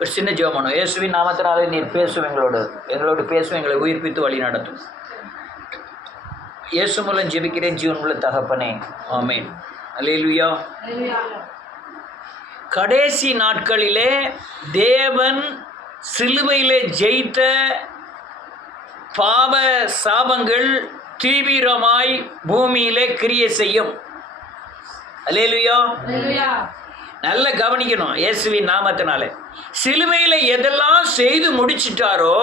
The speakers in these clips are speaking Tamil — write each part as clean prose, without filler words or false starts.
ஒரு சின்ன ஜெபம் பண்ணும். இயேசுவின் நாமத்தினாலே நீர் பேசும், எங்களோடு பேசும், எங்களை உயிர்ப்பித்து வழி நடத்தும். இயேசு மூலம் ஜெபிக்கிறேன் ஜீவன் உள்ள தகப்பனே, ஆமென். அல்லேலூயா. கடைசி நாட்களிலே தேவன் சிலுவையிலே ஜெயித்த பாவ சாபங்கள் தீவிரமாய் பூமியிலே கிரியை செய்யும். அல்லேலூயா. நல்ல கவனிக்கணும். இயேசுவின் நாமத்தினாலே சிலுவையில் எதெல்லாம் செய்து முடிச்சிட்டாரோ,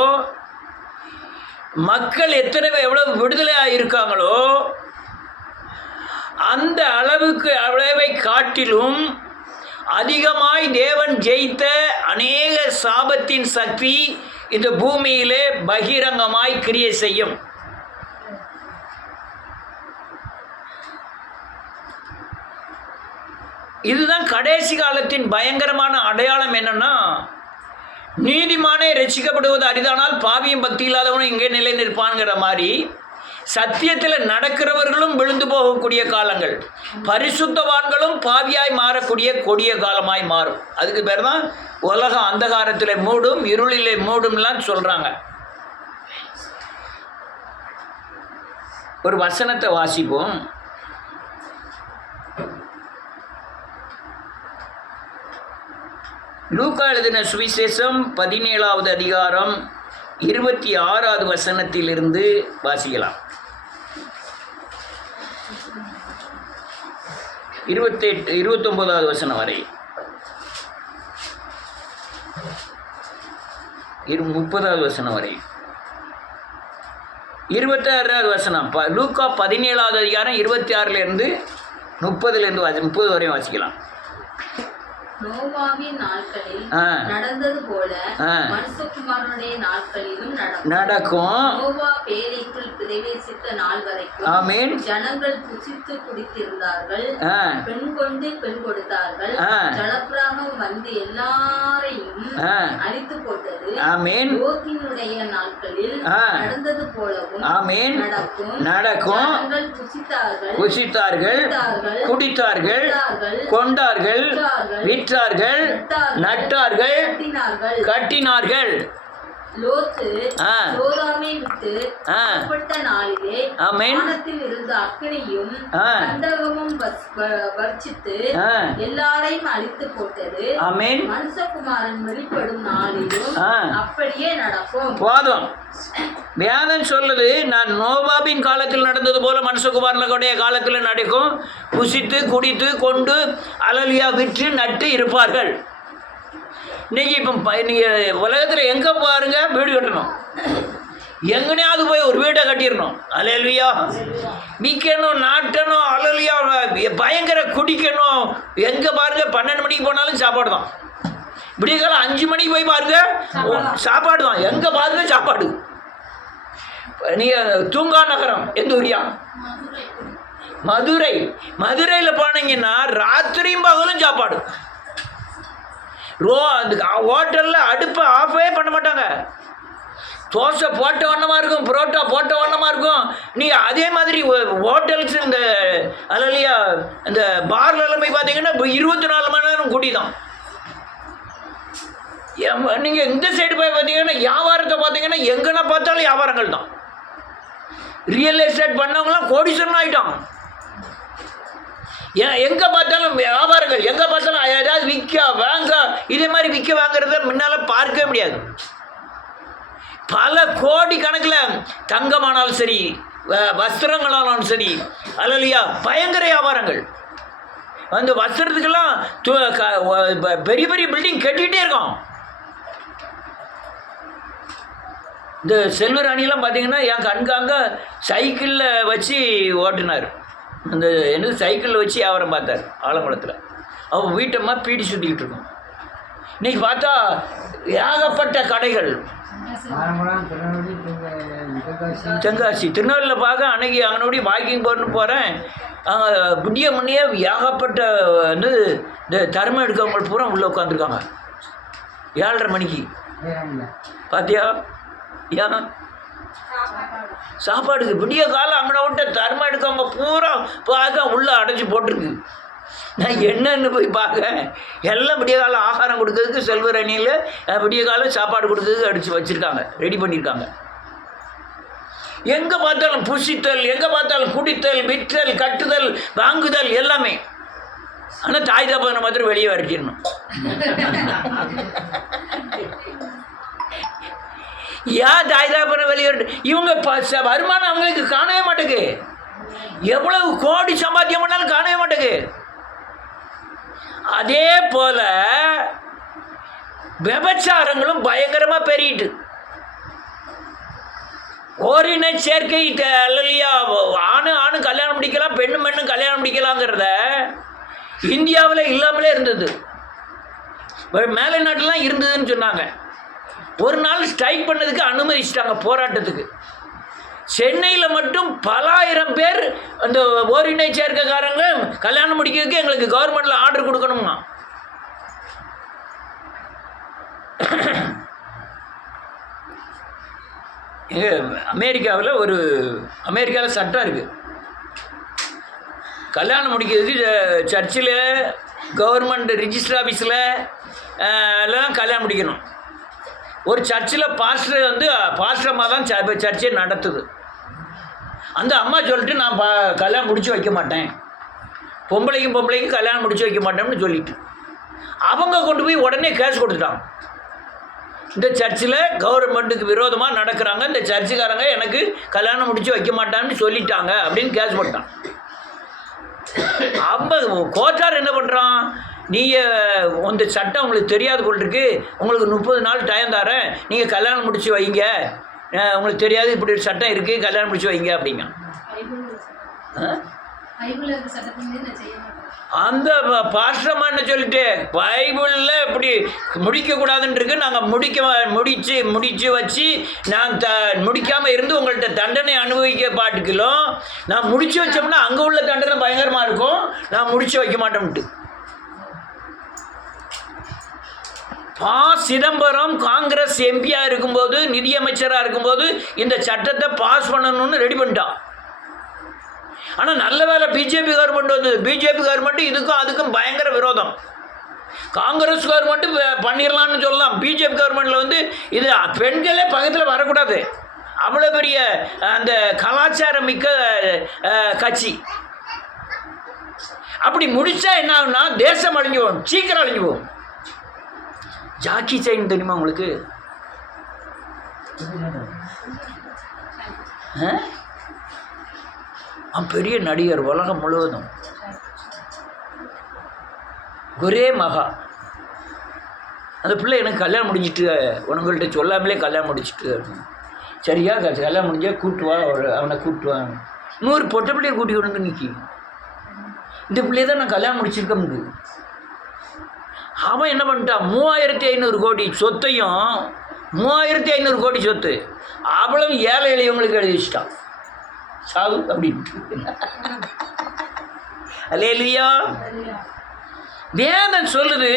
மக்கள் எவ்வளவு விடுதலையாக இருக்காங்களோ அந்த அளவை காட்டிலும் அதிகமாய் தேவன் ஜெயித்த அநேக சாபத்தின் சக்தி இந்த பூமியிலே பகிரங்கமாய் கிரியை செய்யும். இதுதான் கடைசி காலத்தின் பயங்கரமான அடையாளம். என்னன்னா, நீதிமானே ரட்சிக்கப்படுவது அரிதானால் பாவியும் பக்தி இல்லாதவனும் இங்கே நிலை நிற்பான்ங்கிற மாதிரி சத்தியத்தில் நடக்கிறவர்களும் விழுந்து போகக்கூடிய காலங்கள், பரிசுத்தவான்களும் பாவியாய் மாறக்கூடிய கொடிய காலமாய் மாறும். அதுக்கு பேர் தான் உலகம் அந்தகாரத்தில் மூடும், இருளிலே மூடும்லாம் சொல்கிறாங்க. ஒரு வசனத்தை வாசிப்போம். லூக்கா எழுதின சுவிசேஷம் 17வது அதிகாரம் 26வது வசனத்திலிருந்து வாசிக்கலாம். 29வது வசனம் வரை, 30வது வசனம் வரை, 26வது வசனம். லூக்கா 17வது அதிகாரம் 26லேருந்து 30 வரையும் வாசிக்கலாம். நோவாவின் நாட்களில் நடந்தது போல மனுஷகுமாரனுடைய நாட்களிலும் நடக்கும். நோவா பேழைக்குள் பிரவேசித்த நாள் வரைக்கும் ஆமென் ஜனங்கள் புசித்து குடித்திருந்தார்கள், பெண் கொண்டு பெண் கொடுத்தார்கள். ஜலப்பிரவாகம் வந்து எல்லாரையும் அழித்து போட்டது. ஆமென். லோத்தினுடைய நாட்களில் நடந்தது போலவும் ஆமென் நடக்கும். ஜனங்கள் புசித்தார்கள், குடித்தார்கள், கொண்டார்கள், விற்றார்கள், நட்டார்கள், கட்டினார்கள். லோத்து சோதோமை விட்டு புறப்பட்ட நாளிலே வானத்தில் இருந்த அக்கினியும் கந்தகமும் வர்ஷித்து எல்லாரையும் அழித்து போட்டது. மனுஷகுமாரன் வெளிப்படும் நாளிலும் அப்படியே நடக்கும். போதும். வேதம் சொல்லுது, நான் நோவாவின் காலத்தில் நடந்தது போல மனுஷகுமாரனுடைய காலத்தில் நடக்கும். புசித்து குடித்து கொண்டு அலலியா விற்று நட்டு இருப்பார்கள். இன்னைக்கு இப்போ நீங்கள் உலகத்தில் எங்கே பாருங்க வீடு கட்டணும், எங்கனையாவது போய் ஒரு வீட்டை கட்டிடணும். அல்லேலூயா. விற்கணும், நாட்டணும், அல்லேலூயா. பயங்கர குடிக்கணும். எங்கே பாருங்க 12 மணிக்கு போனாலும் சாப்பாடு தான். விடிய காலம் 5 மணிக்கு போய் பாருங்க சாப்பாடு தான். எங்கே பாருங்க சாப்பாடு. நீங்கள் தூங்கா நகரம் எந்த ஊரியா? மதுரையில் போனீங்கன்னா ராத்திரியும் பகலும் சாப்பாடு. ஹோட்டலில் அடுப்பை ஆஃபே பண்ண மாட்டாங்க. தோசை போட்ட வண்ணமாக இருக்கும், புரோட்டா போட்ட வண்ணமாக இருக்கும். நீ அதே மாதிரி ஹோட்டல்ஸ் இந்த அல்லையா இந்த பார்லெல்லாம் போய் பார்த்தீங்கன்னா 24 மணி நேரம் கூட்டி தான். நீங்கள் இந்த சைடு போய் பார்த்தீங்கன்னா வியாபாரத்தை பார்த்தீங்கன்னா எங்கன்னா பார்த்தாலும் வியாபாரங்கள் தான். ரியல் எஸ்டேட் பண்ணவங்களாம் கோடீஸ்வரன் ஆகிட்டாங்க. எங்கே பார்த்தாலும் வியாபாரங்கள், எங்கே பார்த்தாலும் ஏதாவது விற்க வாங்க, இதே மாதிரி விற்க வாங்குறத முன்னால் பார்க்கவே முடியாது. பல கோடி கணக்கில் தங்கமானாலும் சரி, வஸ்திரங்களானாலும் சரி, அல்லையா பயங்கர வியாபாரங்கள். அந்த வஸ்திரத்துக்கெல்லாம் பெரிய பெரிய பில்டிங் கட்டிகிட்டே இருக்கோம். இந்த செல்வர் அணியெல்லாம் பார்த்தீங்கன்னா என் கண்காங்க சைக்கிளில் வச்சு ஓட்டினார். அந்த என்ன சைக்கிளில் வச்சு வியாபாரம் பார்த்தார் ஆலங்குளத்தில். அவங்க வீட்டம்மா பீடி சுற்றிக்கிட்டு இருக்கோம். இன்றைக்கி பார்த்தா ஏகப்பட்ட கடைகள். தென்காசி திருநெல்வேலியில் பார்க்க அன்னைக்கு அங்கனோடி வாக்கிங் போகிறேன். அங்கே முன்னிய ஏகப்பட்ட வந்து இந்த தர்மம் எடுக்கவங்க பூரா உள்ளே உட்காந்துருக்காங்க 7:30 மணிக்கு. பார்த்தியா? ஏன் சாப்பாடுக்கு விடிய காலம் அங்கே விட்டு தர்மம் எடுக்கவங்க பூரா பார்க்க உள்ளே அடைச்சி போட்டிருக்கு. நான் என்னன்னு போய் பார்க்க எல்லாம் விடிய காலம் ஆகாரம் கொடுக்கறதுக்கு செல்வர் அணியில் விடிய காலம் சாப்பாடு கொடுக்கறதுக்கு அடித்து வச்சுருக்காங்க, ரெடி பண்ணியிருக்காங்க. எங்கே பார்த்தாலும் புசித்தல், எங்கே பார்த்தாலும் குடித்தல், விற்றல், கட்டுதல், வாங்குதல் எல்லாமே. ஆனால் தாய் தப்பனை மாத்திரம் வெளியே வரைக்கணும். ஏன் தாய் தப்பனை வெளியே வரட்டு? இவங்க வருமானம் அவங்களுக்கு காணவே மாட்டேங்குது. எவ்வளவு கோடி சம்பாத்தியம் பண்ணாலும் காணவே மாட்டேங்குது. அதே போல விபச்சாரங்களும் பயங்கரமா பெருகிட்டு, ஓரின சேர்க்கை இல்லையா, ஆணு கல்யாணம் முடிக்கலாம், பெண்ணும் கல்யாணம் முடிக்கலாங்கிறத இந்தியாவில் இல்லாமலே இருந்தது. மேலை நாட்டிலாம் இருந்ததுன்னு சொன்னாங்க. ஒரு நாள் ஸ்ட்ரைக் பண்ணதுக்கு அனுமதிச்சிட்டாங்க போராட்டத்துக்கு. சென்னையில் மட்டும் பல ஆயிரம் பேர் அந்த ஓரினை சேர்க்கைக்காரங்க கல்யாணம் முடிக்கிறதுக்கு எங்களுக்கு கவர்மெண்ட்டில் ஆர்டர் கொடுக்கணுமா. அமெரிக்காவில் சட்டம் இருக்குது. கல்யாணம் முடிக்கிறதுக்கு சர்ச்சில், கவர்மெண்ட் ரிஜிஸ்டர் ஆஃபீஸில் எல்லாம் கல்யாணம் முடிக்கணும். ஒரு சர்ச்சில் பாஸ்டர் அம்மா தான் சர்ச்சை நடத்துது. அந்த அம்மா சொல்லிட்டு நான் கல்யாணம் முடிச்சு வைக்க மாட்டேன், பொம்பளைக்கும் கல்யாணம் முடிச்சு வைக்க மாட்டேன்னு சொல்லிட்டு அவங்க கொண்டு போய் உடனே கேஸ் கொடுத்துட்டாங்க. இந்த சர்ச்சில் கவர்மெண்ட்டுக்கு விரோதமாக நடக்கிறாங்க, இந்த சர்ச்சுக்காரங்க எனக்கு கல்யாணம் முடிச்சு வைக்க மாட்டான்னு சொல்லிட்டாங்க அப்படின்னு கேஸ் போட்டான். கோட்டார் என்ன பண்ணுறான், நீங்கள் இந்த சட்டம் உங்களுக்கு தெரியாது போல் இருக்கு, உங்களுக்கு 30 நாள் டைம் தரேன், நீங்கள் கல்யாணம் முடிச்சு வைங்க, உங்களுக்கு தெரியாது இப்படி ஒரு சட்டம் இருக்குது, கல்யாணம் முடிச்சு வைங்க அப்படிங்க. அந்த பாஸ்டர்மா என்ன சொல்லிட்டு, பைபிளில் இப்படி முடிக்கக்கூடாதுன்னு இருக்கு, நாங்கள் முடிச்சு வச்சு நான் முடிக்காமல் இருந்து உங்கள்கிட்ட தண்டனை அனுபவிக்க பாட்டுக்கிலும், நான் முடிச்சு வச்சோம்னா அங்கே உள்ள தண்டனை பயங்கரமாக இருக்கும், நான் முடிச்சு வைக்க மாட்டேன்ட்டு. சிதம்பரம் காங்கிரஸ் எம்பியாக இருக்கும்போது, நிதியமைச்சராக இருக்கும்போது இந்த சட்டத்தை பாஸ் பண்ணணும்னு ரெடி பண்ணிட்டான். ஆனால் நல்ல வேலை பிஜேபி கவர்மெண்ட் வந்தது. பிஜேபி கவர்மெண்ட் இதுக்கும் அதுக்கும் பயங்கர விரோதம். காங்கிரஸ் கவர்மெண்ட்டு பண்ணிடலான்னு சொல்லலாம், பிஜேபி கவர்மெண்ட்டில் இது பெண்களே பக்கத்தில் வரக்கூடாது, அவ்வளோ பெரிய அந்த கலாச்சாரம் மிக்க கட்சி. அப்படி முடித்தா என்ன ஆகுனா, தேசம் அழிஞ்சு போகும், சீக்கிரம் அழிஞ்சு போகும். ஜாக்கி சான் தெரியுமா உங்களுக்கு? பெரிய நடிகர், உலகம் முழுவதும் ஒரே மகா. அந்த பிள்ளை எனக்கு கல்யாணம் முடிஞ்சிட்டு, உங்கள்கிட்ட சொல்லாமலே கல்யாணம் முடிச்சுட்டு, சரியா கல்யாணம் முடிஞ்சா கூட்டுவா, அவனை கூட்டுவான், 100 பொட்டை பிள்ளையை கூட்டி கொண்டு நிற்கி, இந்த பிள்ளையை தான் நான் கல்யாணம் முடிச்சிருக்க முடியுது. அவன் என்ன பண்ணிட்டான், 3500 கோடி சொத்தையும் 3500 கோடி சொத்து அவ்வளவு ஏழை எளியவங்களுக்கு எழுதி வச்சுட்டான், சாவு அப்படின்ட்டு. அல்லேலூயா. வேதம் சொல்லுது,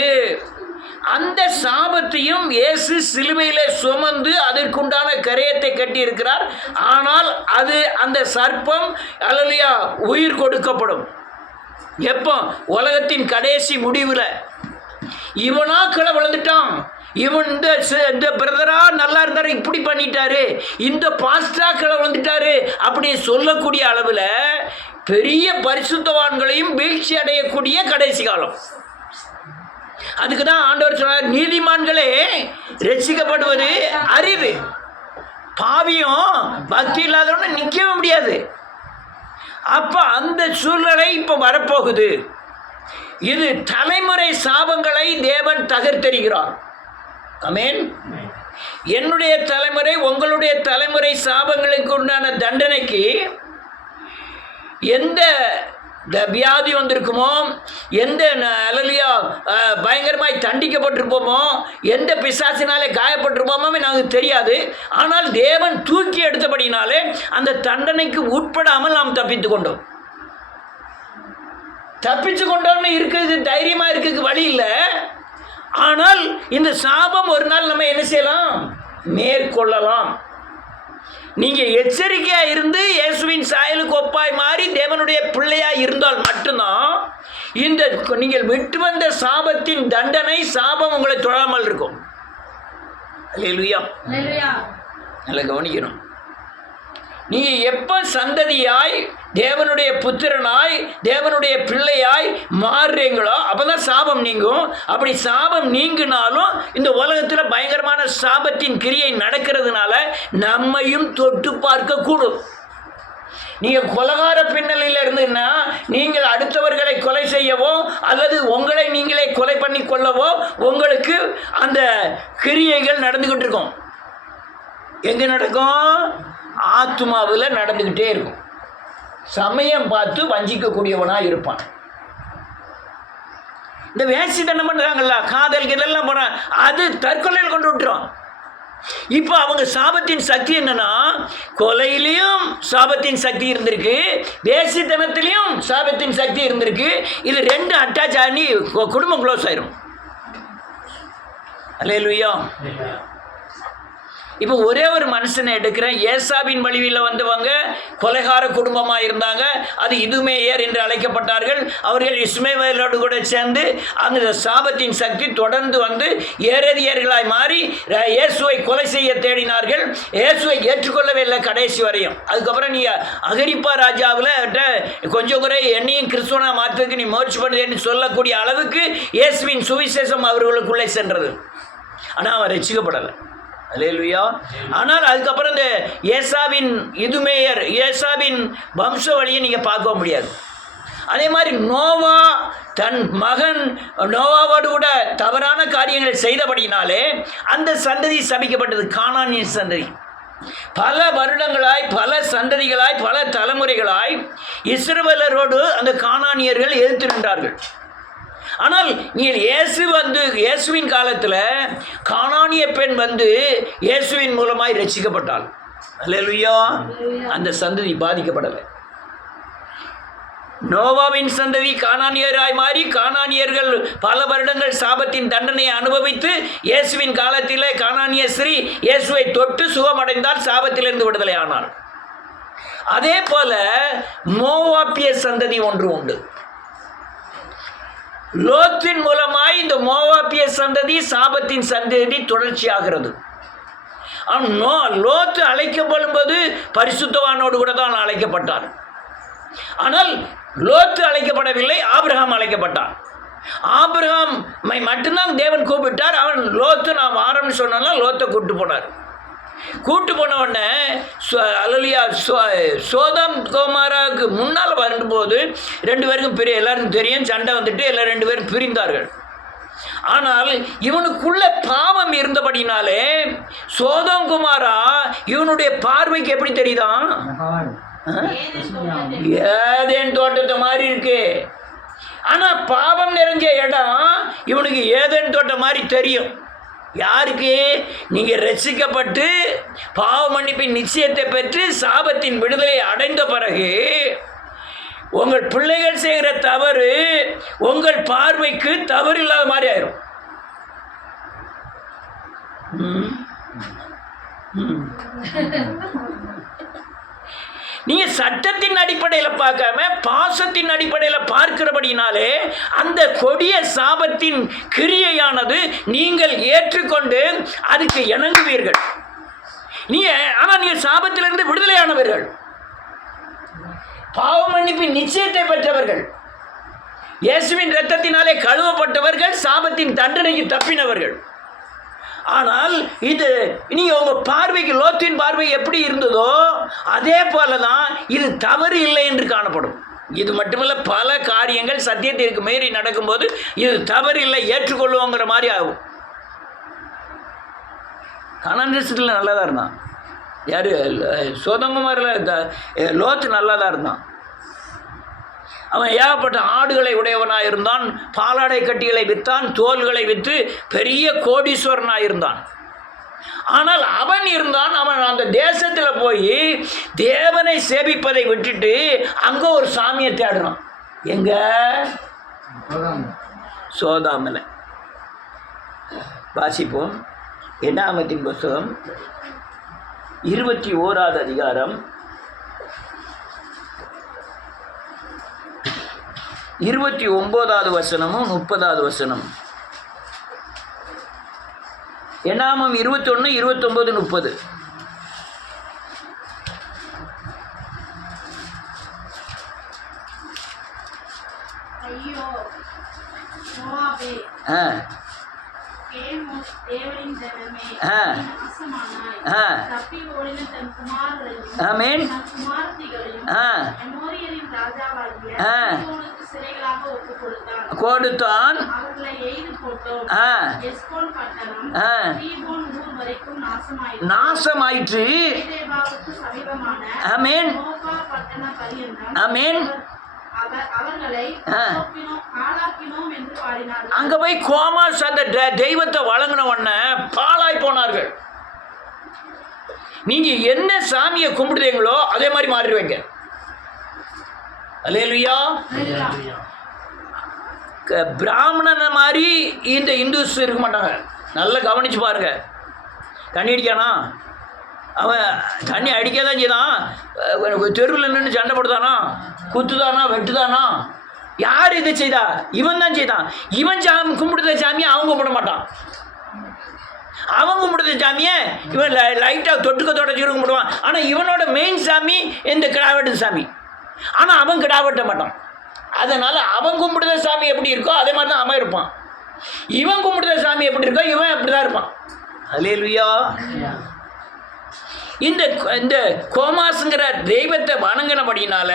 அந்த சாபத்தையும் இயேசு சிலுவையிலே சுமந்து அதற்குண்டான கரையத்தை கட்டி இருக்கிறார். ஆனால் அது அந்த சர்ப்பம் அல்லேலூயா உயிர் கொடுக்கப்படும். எப்போ? உலகத்தின் கடைசி முடிவில். இவனா கிளை வளர்ந்துட்டான், இவன் இந்த பிரதரா நல்லா இருந்தாரு, இப்படி பண்ணிட்டாரு, இந்த பாஸ்டரா கிளை வளர்ந்துட்டாரு அப்படி சொல்லக்கூடிய அளவில் பெரிய பரிசுத்தவான்களையும் வீழ்ச்சி அடையக்கூடிய கடைசி காலம். அதுக்கு தான் ஆண்டவர் சொன்னார், நீதிமான்களே ரட்சிக்கப்படுவது அறிவு, பாவியும் பக்தி இல்லாதவன நிற்கவே முடியாது. அப்போ அந்த சூழ்நிலை இப்போ வரப்போகுது. இது தலைமுறை சாபங்களை தேவன் தகர்த்தெறிகிறார். ஆமென். என்னுடைய தலைமுறை, உங்களுடைய தலைமுறை சாபங்களுக்கு உண்டான தண்டனைக்கு எந்த வியாதி வந்திருக்குமோ, எந்த அலலியா பயங்கரமாய் தண்டிக்கப்பட்டிருப்போமோ, எந்த பிசாசினாலே காயப்பட்டிருப்போமோ நமக்கு தெரியாது. ஆனால் தேவன் தூக்கி எடுத்தபடினாலே அந்த தண்டனைக்கு உட்படாமல் நாம் தப்பித்து கொண்டோம். தப்பிச்சு கொண்டோம்னு இருக்குது, தைரியமாக இருக்கிறதுக்கு வழி இல்லை. ஆனால் இந்த சாபம் ஒரு நாள் நம்ம என்ன செய்யலாம், மேற்கொள்ளலாம். நீங்கள் எச்சரிக்கையாக இருந்து இயேசுவின் சாயலுக்கு ஒப்பாய் மாறி தேவனுடைய பிள்ளையாக இருந்தால் மட்டும்தான் இந்த நீங்கள் விட்டு வந்த சாபத்தின் தண்டனை சாபம் உங்களை தொழாமல் இருக்கும். அல்லேலூயா. நல்லா கவனிக்கணும். நீங்கள் எப்போ சந்ததியாய் தேவனுடைய புத்திரனாய் தேவனுடைய பிள்ளையாய் மாறுறீங்களோ அப்போ தான் சாபம் நீங்கும். அப்படி சாபம் நீங்கினாலும் இந்த உலகத்தில் பயங்கரமான சாபத்தின் கிரியை நடக்கிறதுனால நம்மையும் தொட்டு பார்க்கக்கூடும். நீங்கள் கொலைகார பின்னலில் இருந்துன்னா நீங்கள் அடுத்தவர்களை கொலை செய்யவோ அல்லது உங்களை நீங்களே கொலை பண்ணி கொள்ளவோ உங்களுக்கு அந்த கிரியைகள் நடந்துக்கிட்டு இருக்கும். எங்கே நடக்கும்? ஆத்மாவில் நடந்துக்கிட்டே இருக்கும். சமயம் பார்த்து வஞ்சிக்கக்கூடியவனாக இருப்பான். இந்த வேசித்தனம் பண்ணுறாங்கல்ல, காதல் இதெல்லாம் போனால் அது தற்கொலையில் கொண்டு விட்டுரும். இப்போ அவங்க சாபத்தின் சக்தி என்னன்னா, கொலையிலையும் சாபத்தின் சக்தி இருந்திருக்கு, வேசித்தனத்திலையும் சாபத்தின் சக்தி இருந்திருக்கு. இது ரெண்டு அட்டாச் ஆகி குடும்பம் க்ளோஸ் ஆயிரும். அல்லேலூயா. இப்போ ஒரே ஒரு மனுஷனை எடுக்கிறேன். ஏசாவின் வழியில் வந்தவங்க கொலைகார குடும்பமாக இருந்தாங்க. அது இதுமேயர் என்று அழைக்கப்பட்டார்கள். அவர்கள் இஸ்மவேலோடு கூட சேர்ந்து அந்த சாபத்தின் சக்தி தொடர்ந்து வந்து ஏரதியர்களாய் மாறி இயேசுவை கொலை செய்ய தேடினார்கள். இயேசுவை ஏற்றுக்கொள்ளவே இல்லை கடைசி வரையும். அதுக்கப்புறம் நீ அகிரிப்பா ராஜாவில் கொஞ்சம் குறை என்னையும் கிறிஸ்துவனாக மாற்றுறதுக்கு நீ முயற்சி பண்ணுறேன்னு சொல்லக்கூடிய அளவுக்கு இயேசுவின் சுவிசேஷம் அவர்களுக்குள்ளே சென்றது. ஆனால் அவன் ரட்சிக்கப்படலை. அல்லேலூயா. ஆனால் அதுக்கப்புறம் இந்த ஏசாவின் இதுமேயர் ஏசாவின் வம்ச வழியை நீங்கள் பார்க்க முடியாது. அதே மாதிரி நோவா தன் மகன் நோவாவோடு கூட தவறான காரியங்களை செய்தபடினாலே அந்த சந்ததி சபிக்கப்பட்டது. கானானியன் சந்ததி பல வருடங்களாய் பல சந்ததிகளாய் பல தலைமுறைகளாய் இஸ்ரவேலரோடு அந்த கானானியர்கள் எதிர்த்து நின்றார்கள். ஆனால் நீங்கள் இயேசுவின் காலத்தில் கானானிய பெண் வந்து இயேசுவின் மூலமாய் ரட்சிக்கப்பட்டாள். அல்லேலூயா. அந்த சந்ததி பாதிக்கப்படலை. நோவாவின் சந்ததி கானானியராய் மாறி கானானியர்கள் பல வருடங்கள் சாபத்தின் தண்டனையை அனுபவித்து இயேசுவின் காலத்தில் கானானிய ஸ்ரீ இயேசுவை தொட்டு சுகமடைந்தால் சாபத்திலிருந்து விடுதலை ஆனாள். அதே போல மோவாப்பிய சந்ததி ஒன்று உண்டு. லோத்தின் மூலமாய் இந்த மோவாப்பிய சந்ததி சாபத்தின் சந்ததி தொடர்ச்சியாகிறது. லோத்து அழைக்கப்படும் போது பரிசுத்தவானோடு கூட தான் அழைக்கப்பட்டார். ஆனால் லோத்து அழைக்கப்படவில்லை, ஆபிரகாம் அழைக்கப்பட்டான். ஆபிரகாம் மட்டும்தான் தேவன் கூப்பிட்டார். அவன் லோத்து நான் ஆரம்பிச்சு சொன்னாலும் லோத்தை கூப்பிட்டு போனார். கூட்டு போன உடனே அல்லேலூயா சோதம் கோமாராவுக்கு முன்னால் வரும்போது ரெண்டு பேருக்கும் எல்லாருக்கும் தெரியும், சண்டை வந்துட்டு எல்லாம் ரெண்டு பேரும் பிரிந்தார்கள். ஆனால் இவனுக்குள்ள பாவம் இருந்தபடினாலே சோதம் குமாரா இவனுடைய பார்வைக்கு எப்படி தெரியுதான்? ஏதேன் தோட்டத்தை மாதிரி இருக்கு. ஆனால் பாவம் நிறைஞ்ச இடம் இவனுக்கு ஏதேன் தோட்டம் மாதிரி தெரியும். யாருக்கு? நீங்கள் ரட்சிக்கப்பட்டு பாவ மன்னிப்பின் நிச்சயத்தை பெற்று சாபத்தின் விடுதலை அடைந்த பிறகு உங்கள் பிள்ளைகள் செய்கிற தவறு உங்கள் பார்வைக்கு தவறு இல்லாத மாதிரி ஆயிரும். நீங்கள் சட்டத்தின் அடிப்படையில் பார்க்காம பாசத்தின் அடிப்படையில் பார்க்கிறபடினாலே அந்த கொடிய சாபத்தின் கிரியையானது நீங்கள் ஏற்றுக்கொண்டு அதுக்கு இணங்குவீர்கள். ஆனால் நீங்கள் சாபத்திலிருந்து விடுதலையானவர்கள், பாவ மன்னிப்பின் நிச்சயத்தை பெற்றவர்கள், இயேசுவின் இரத்தத்தினாலே கழுவப்பட்டவர்கள், சாபத்தின் தண்டனைக்கு தப்பினவர்கள். ஆனால் இது நீங்கள் உங்கள் பார்வைக்கு லோத்தின் பார்வை எப்படி இருந்ததோ அதே போல தான் இது தவறு இல்லை என்று காணப்படும். இது மட்டுமல்ல, பல காரியங்கள் சத்தியத்திற்கு மீறி நடக்கும்போது இது தவறு இல்லை ஏற்றுக்கொள்வோங்கிற மாதிரி ஆகும். கானானியத்தில் நல்லா தான் இருந்தான். யார்? சோதங்குமாரில் லோத்து நல்லா தான் இருந்தான். அவன் ஏகப்பட்ட ஆடுகளை உடையவனாக இருந்தான், பாலாடை கட்டிகளை விற்றான், தோள்களை விற்று பெரிய கோடீஸ்வரனாக இருந்தான். ஆனால் அவன் அந்த தேசத்தில் போய் தேவனை சேவிப்பதை விட்டுட்டு அங்கே ஒரு சாமியை தேடினான். எங்க? சோதாமில். வாசிப்போம். என்னாமத்தின் புஸ்தகம் 21வது அதிகாரம் 29வது வசனமும் 30வது வசனம். என்னாமம் 21, 29, 30. ஐயோ மோவாபே, ஆ கேமோஷ் தேவனின் ஜனமே, ஆ. நீ நாசமானாய். ஆ. தப்பி ஓடின தன் குமாரரையும் ஆமென். தன் குமாரத்திகளையும் ஆ எமோரியரின் ராஜாவாகிய ஆ. சீகோனுக்கு சிறைகளாக ஒப்புக் கொடுத்தான். கொடுத்தான். அவர்களை எய்து போட்டோம். ஆ எஸ்போன் பட்டணம் ஆ. தீபோன் ஊர் வரைக்கும் நாசமாயிற்று. நாசமாயிற்று. மேதேபாவுக்கு சமீபமான ஆமென். நோபா பட்டண பரியந்தம் ஆமென். அவர்களை ஆ. ஆளாக்கினோம் என்று பாடினார்கள். அங்க போய் கோமாஸ் அந்த தெய்வத்தை வழங்கின உடனே பாழாய் போனார்கள். நீங்க என்ன சாமியை கும்பிடுறீங்களோ அதே மாதிரி மாறிடுவீங்க. அல்லேலூயா. பிராமணனை மாதிரி இந்த இந்துஸ் இருக்க மாட்டாங்க. நல்லா கவனிச்சு பாருங்க. தண்ணி அடிக்கானா, அவன் தண்ணி அடிக்க தான் செய்தான். தெருவில் நின்று சண்டை போடுதானா, குத்துதானா, வெட்டுதானா? யார் இதை செய்தா? இவன் தான் செய்தான். இவன் சாமி கும்பிடுத சாமியை அவன் கும்பிட மாட்டான். அவன் கும்பிடுத சாமியை இவன் லைட்டாக தொட்டுக்க தொடச்சி கும்பிடுவான். ஆனால் இவனோட மெயின் சாமி இந்த கிடாவெட்டு சாமி. ஆனால் அவன் கிடாவெட்ட மாட்டான். அதனால் அவன் கும்பிடுத சாமி எப்படி இருக்கோ அதே மாதிரி தான் அவன் இருப்பான். இவன் கும்பிடுத சாமி எப்படி இருக்கோ இவன் அப்படி தான் இருப்பான். அல்லேலூயா. இந்த இந்த கோமாஸுங்கிற தெய்வத்தை வணங்கினபடினால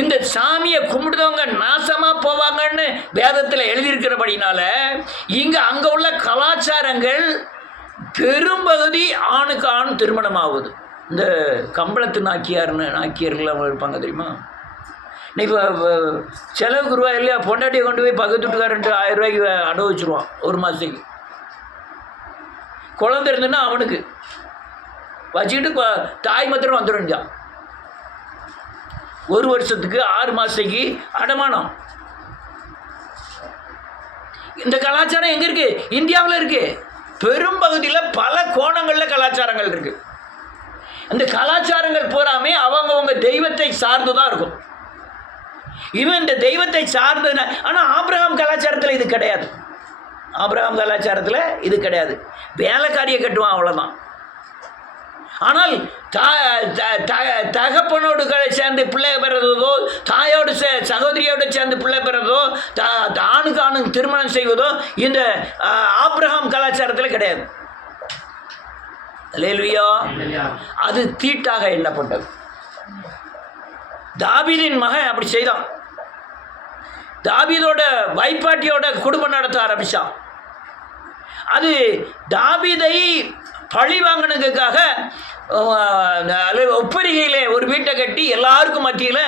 இந்த சாமியை கும்பிடுறவங்க நாசமாக போவாங்கன்னு வேதத்தில் எழுதியிருக்கிறபடினால இங்கே அங்கே உள்ள கலாச்சாரங்கள் பெரும்பகுதி ஆணுக்கு ஆண் திருமணம் ஆகுது. இந்த கம்பளத்து நாக்கியர்கள் இருப்பாங்க தெரியுமா? இப்போ செலவுக்கு ரூபாய் இல்லையா, பொண்டாட்டியை கொண்டு போய் பக்கத்து வீட்டுக்காரன்ட்டு 1000 ரூபாய்க்கு அடவு வச்சுருவான் ஒரு மாதத்துக்கு. குழந்தை இருந்துன்னா அவனுக்கு வச்சுக்கிட்டு தாய் மாத்திரம் வந்துடுஞ்சான். 1 வருஷத்துக்கு 6 மாதத்துக்கு அடமானம். இந்த கலாச்சாரம் எங்கே இருக்குது? இந்தியாவில் இருக்குது. பெரும்பகுதியில் பல கோணங்களில் கலாச்சாரங்கள் இருக்குது. அந்த கலாச்சாரங்கள் பூராமே அவங்கவுங்க தெய்வத்தை சார்ந்து தான் இருக்கும். இவன் இந்த தெய்வத்தை சார்ந்து. ஆனால் ஆபிரகாம் கலாச்சாரத்தில் இது கிடையாது. ஆபிரகாம் கலாச்சாரத்தில் இது கிடையாது. வேலைக்காரியை கட்டுவான், அவ்வளோதான். ஆனால் தகப்பனோடு சேர்ந்து பிள்ளை பெறதோ, தாயோடு சகோதரியோடு சேர்ந்து பிள்ளை பெறதோ, ஆணுக்கு ஆணுக்கு திருமணம் செய்வதோ இந்த ஆபிரகாம் கலாச்சாரத்தில் கிடையாது. அல்லேலூயா. அது தீட்டாக எண்ணப்பட்டது. தாவீதின் மகன் அப்படி செய்தான். தாவீதோட வைப்பாட்டியோட குடும்பம் நடத்த ஆரம்பித்தான். அது தாவீதை பழி வாங்கினதுக்காக ஒப்பரிகையில் ஒரு வீட்டை கட்டி எல்லாருக்கும் மத்தியில்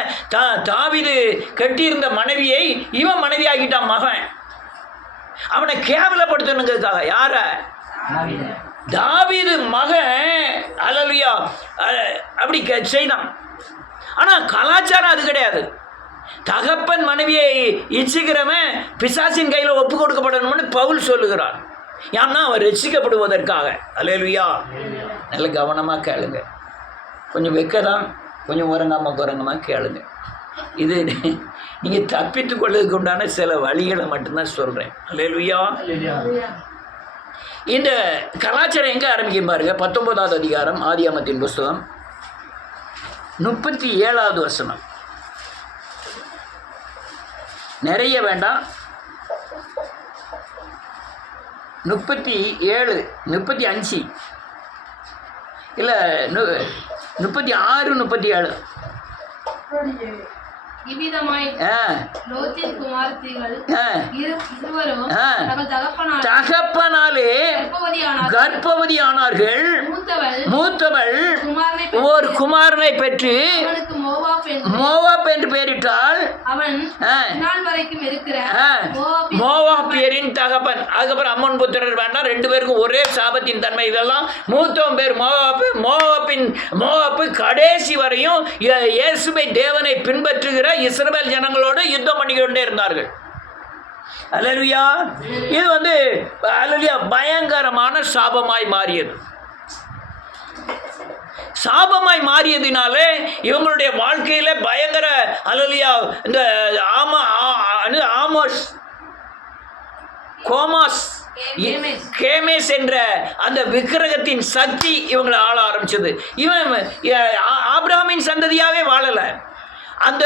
தாவீது கட்டியிருந்த மனைவியை இவன் மனைவி ஆக்கிட்டான் மகன். அவனை கேவலப்படுத்தணுங்கிறதுக்காக. யார? தாவீது மகன். அல்லேலூயா. அப்படி செய்தான். ஆனால் கலாச்சாரம் அது கிடையாது. தகப்பன் மனைவியை இச்சிக்கிறவன் பிசாசின் கையில் ஒப்பு கொடுக்கப்படணும்னு பவுல் சொல்லுகிறான். ஏன்னா அவன் ரட்சிக்கப்படுவதற்காக. அல்லேலூயா. நல்ல கவனமாக கேளுங்க. கொஞ்சம் வெக்கதான், கொஞ்சம் உறங்காமல் கேளுங்க. இது நீங்கள் தப்பித்து கொள்வதற்கு உண்டான சில வழிகளை மட்டும்தான் சொல்கிறேன். அல்லேலூயா. இந்த கலாச்சாரம் எங்கே ஆரம்பிக்கும் பாருங்க. 19வது அதிகாரம் ஆதியாகமத்தின் புஸ்தகம் 37வது வசனம். நிறைய வேண்டாம். 37, 35 இல்லை 36, 37. இவ்விதமாய் லோத்தின் குமாரத்திகள் இருவரும் தகப்பனாலே கர்ப்பவதியானார்கள். மூத்தவள் ஒரு குமாரனை பெற்று மோவாப் என்று பெயரிட்டால் மோவாபியரின் தகப்பன். அதுக்கப்புறம் அம்மன் புத்திரர் வேண்டாம். 2 பேருக்கும் ஒரே சாபத்தின் தன்மை. இதெல்லாம் மூத்தவன் பேர் மோவாப்பு கடைசி வரையும் இயேசுவை தேவனை பின்பற்றுகிற இஸ்ரவேல் ஜனங்களோடு யுத்தம் பண்ணிக்கொண்டே இருந்தார்கள். அல்லேலூயா. இது அல்லேலூயா பயங்கரமான சாபமாய் மாறியது. சாபமாய் மாறியதினாலே இவங்களுடைய வாழ்க்கையில பயங்கர அல்லேலூயா இந்த ஆமோஸ் கோமாஸ் கேமேஸ் என்ற அந்த விக்கிரகத்தின் சக்தி இவங்களை ஆள ஆரம்பிச்சது. இவன் ஆபிரகாமின் சந்ததியாவே வாழலை, அந்த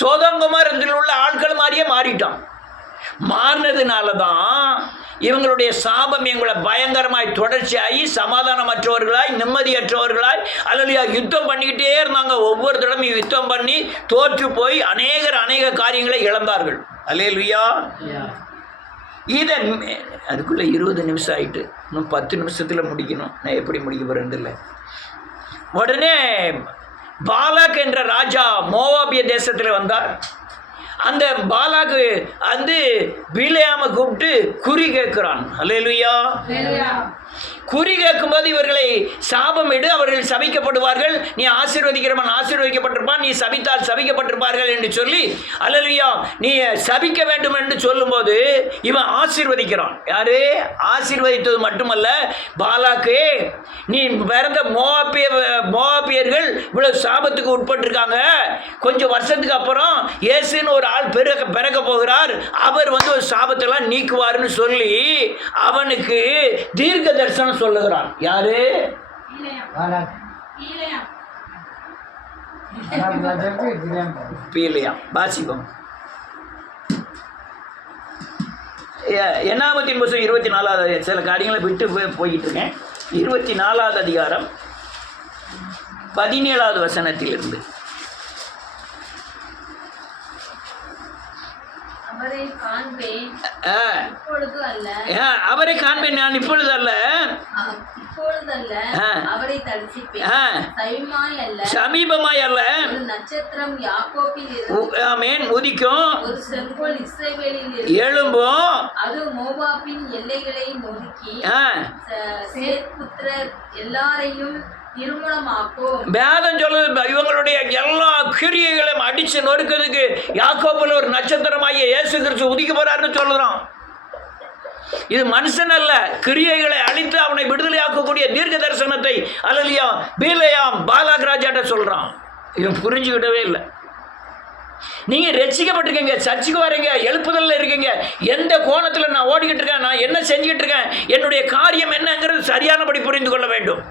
சோதோம் கொமோராவில் உள்ள ஆட்கள் மாதிரியே மாறிட்டான். மாறினதுனால தான் இவங்களுடைய சாபம் எங்களை பயங்கரமாய் தொடர்ச்சியாகி சமாதானமற்றவர்களாய் நிம்மதியற்றவர்களாய் அல்லையா யுத்தம் பண்ணிக்கிட்டே இருந்தாங்க. ஒவ்வொரு தடவையும் யுத்தம் பண்ணி தோற்று போய் அநேக காரியங்களை இழந்தார்கள். அல்லேலூயா. இதை அதுக்குள்ளே 20 நிமிஷம் ஆகிட்டு, இன்னும் 10 நிமிஷத்தில் முடிக்கணும். நான் எப்படி முடிக்க போகிறேன்னு இல்லை. உடனே பாலாக் என்ற ராஜா மோவாபிய தேசத்தில் வந்தார். அந்த பாலாக்கு வந்து பிலேயாமை கூப்பிட்டு குறி கேட்கிறான். அல்லேலூயா. குறி கேட்கும்போது இவர்களை சாபமிடு, அவர்கள் சபிக்கப்படுவார்கள், நீ ஆசீர்வதிக்கிறவன் ஆசீர்வதிக்கப்பட்டிருப்பான், நீ சபித்தால் சபிக்கப்பட்டிருப்பார்கள் என்று சொல்லி அல்லேலூயா நீ சபிக்க வேண்டும் என்று சொல்லும்போது இவன் ஆசீர்வதிக்கிறான். யாரு? ஆசீர்வதித்தது மட்டுமல்ல, பாலாக்கு நீ பிறந்த மோவாபியர்கள் இவ்வளவு சாபத்துக்கு உட்பட்டிருக்காங்க, கொஞ்சம் வருஷத்துக்கு அப்புறம் இயேசுன்னு ஒரு ஆள் பிறக்க போகிறார், அவர் வந்து ஒரு சாபத்தெல்லாம் நீக்குவார்னு சொல்லி அவனுக்கு தீர்க்க தரிசனம் சொல்லுகிறான். யாரு? பீலியாம். வாசிப்போம். என்னாமத்தின் புத்தகம் 24வது சில காரியங்களை விட்டு போய்கிட்டு இருக்கேன். 24வது அதிகாரம் 17வது வசனத்திலிருந்து. அவரை காண்பேன் நான் இப்பொழுது அல்ல, சமீபமாய் அல்ல, நட்சத்திரம் யாக்கோபில் ஆமென் உதிக்கும், ஒரு செங்கோல் இஸ்ரவேலில் எழும்பும், அது மோவாபின் எல்லைகளை நொறுக்கி சேத் புத்திரர் எல்லாரையும் வேதம் சொல்லுது இவங்களுடைய எல்லா கிரியைகளையும் அடிச்சு நொறுக்கிறதுக்கு யாக்கோபில் ஒரு நட்சத்திரமாகிய இயேசு கிறிஸ்து உதிக்க போறாருன்னு சொல்லுறான். இது மனுஷன் அல்ல, கிரியைகளை அழித்து அவனை விடுதலையாக்கக்கூடிய தீர்க்க தரிசனத்தை அல்லேலூயா பீலேயாம் பாலாக் ராஜாட்ட சொல்றான். இவன் புரிஞ்சுக்கிட்டவே இல்லை. நீங்க ரட்சிக்கப்பட்டிருக்கீங்க, சர்ச்சுக்கு வரீங்க, எழுப்புதல்ல இருக்கீங்க, எந்த கோணத்துல நான் ஓடிக்கிட்டு இருக்கேன், நான் என்ன செஞ்சுக்கிட்டு இருக்கேன், என்னுடைய காரியம் என்னங்கிறது சரியானபடி புரிந்து கொள்ள வேண்டும்.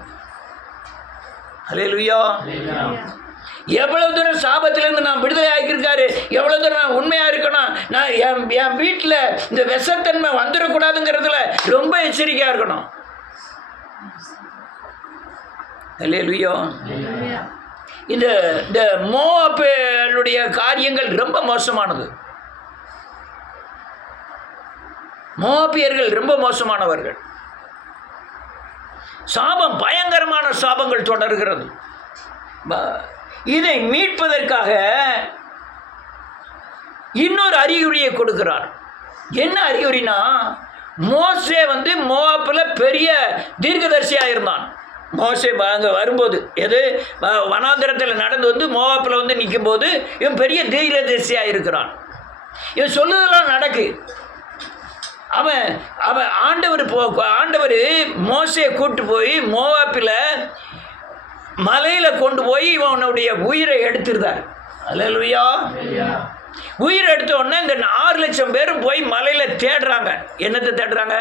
அல்லேலூயா. எவ்வளவு தூரம் சாபத்திலிருந்து நான் விடுதலை ஆகியிருக்காரு, எவ்வளவு தூரம் நான் உண்மையா இருக்கணும், நான் என் வீட்டில் இந்த விஷத்தன்மை வந்துடக்கூடாதுங்கிறதுல ரொம்ப எச்சரிக்கையா இருக்கணும். அல்லேலூயா. இந்த மோவாபியருடைய காரியங்கள் ரொம்ப மோசமானது. மோவாபியர்கள் ரொம்ப மோசமானவர்கள். சாபம், பயங்கரமான சாபங்கள் தொடர்கிறது. இதை மீட்பதற்காக இன்னொரு அறிகுறியை கொடுக்கிறார். என்ன அறிகுறினா, மோசே வந்து மோவாபில் பெரிய தீர்க்கதரிசியாக இருந்தான். மோசே அங்கே வரும்போது எது வனாந்திரத்தில் நடந்து வந்து மோவாபில் வந்து நிற்கும் போது இவன் பெரிய தீர்க்கதரிசியாக இருக்கிறான். இவன் சொல்லுதெல்லாம் நடக்கு. அவன் ஆண்டவர் மோசையை கூட்டு போய் மோவாப்பில் மலையில் கொண்டு போய் இவனுடைய உயிரை எடுத்துருந்தார். அல்லேலூயா. உயிரை எடுத்த உடனே இந்த 6 லட்சம் பேரும் போய் மலையில் தேடுறாங்க. என்னத்தை தேடுறாங்க?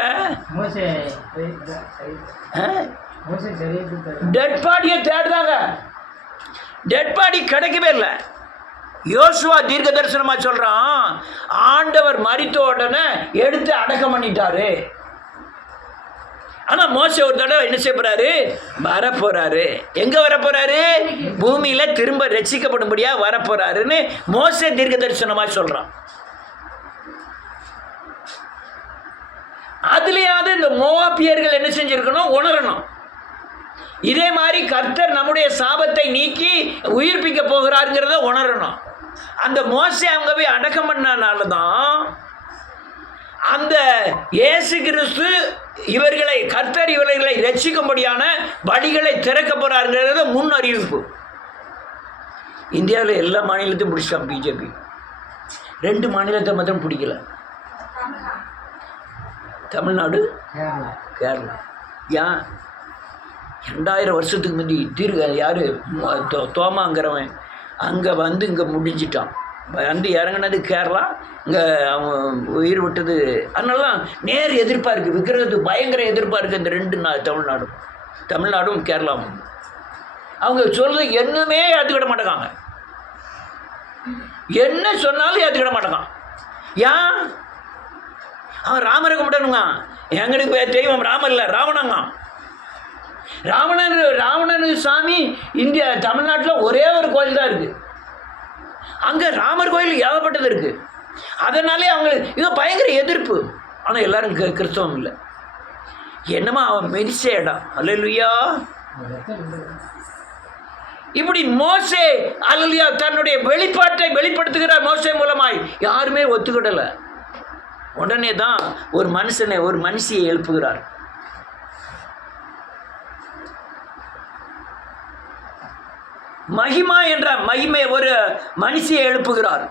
டெட் பாடியை தேடுறாங்க. டெட் பாடி கிடைக்கவே இல்லை. யோசுவா தீர்க்க தரிசனமா சொல்றான், ஆண்டவர் மரித்த உடனே எடுத்து அடக்கம் பண்ணிட்டாரு. ஆனா மோசே ஒரு தடவை என்ன செய்ய போறாரு? வரப்போறாரு. எங்க வரப்போறாரு? பூமியில திரும்ப ரட்சிக்கப்படும்படியா வரப்போறாருன்னு மோசே தீர்க்க தரிசனமா சொல்றான். அதுலயாவது இந்த மோவாபியர்கள் என்ன செஞ்சிருக்கணும்? உணரணும். இதே மாதிரி கர்த்தர் நம்முடைய சாபத்தை நீக்கி உயிர்ப்பிக்க போகிறாருங்கிறத உணரணும். அந்த மோசே அவங்க போய் அடக்கம் பண்ணனால தான் அந்த இயேசு கிறிஸ்து கர்த்தர் இவர்களை ரட்சிக்கும்படியான வழிகளை திறக்க போறாருங்கிறத முன் அறிவிப்பு. இந்தியாவில் எல்லா மாநிலத்தையும் பிடிச்சான் பிஜேபி. 2 மாநிலத்தை மட்டும் பிடிக்கல, தமிழ்நாடு, கேரளா. ஏன் 2000 வருஷத்துக்கு முந்தி யார் தோமாங்கிறவன் அங்கே வந்து இங்கே முடிஞ்சிட்டான். வந்து இறங்கினது கேரளா, இங்கே அவன் உயிர் விட்டது. அதனால நேர் எதிர்ப்பாக இருக்குது, விக்கிரகத்துக்கு பயங்கர எதிர்ப்பாக இருக்குது இந்த 2 தமிழ்நாடும் கேரளாவும். அவங்க சொல்கிறது என்னமே ஏற்றுக்கிட மாட்டேங்காங்க, என்ன சொன்னாலும் ஏற்றுக்கிட மாட்டேங்கான். ஏன்? அவன் ராமரை கும்பிடணுங்க. எங்களுக்கு தெய்வம் ராமர் இல்லை, ராவணங்க. ராவணன் சாமி இந்தியா தமிழ்நாட்டில் ஒரே ஒரு கோயில் தான் இருக்குது. அங்கே ராமர் கோயில் ஏகப்பட்டது இருக்குது. அதனாலே அவங்க இங்கே பயங்கர எதிர்ப்பு. ஆனால் எல்லாரும் கிறிஸ்தவம் இல்லை. என்னமா அவன் மெரிச இடம். அல்லேலூயா. இப்படி மோசே அல்லேலூயா தன்னுடைய வெளிப்பாட்டை வெளிப்படுத்துகிறார் மோசே மூலமாய். யாருமே ஒத்துக்கிடலை. உடனே தான் ஒரு மனுஷியை எழுப்புகிறார். மகிமா என்ற மகிமை ஒரு மனுஷியை எழுப்புகிறார்.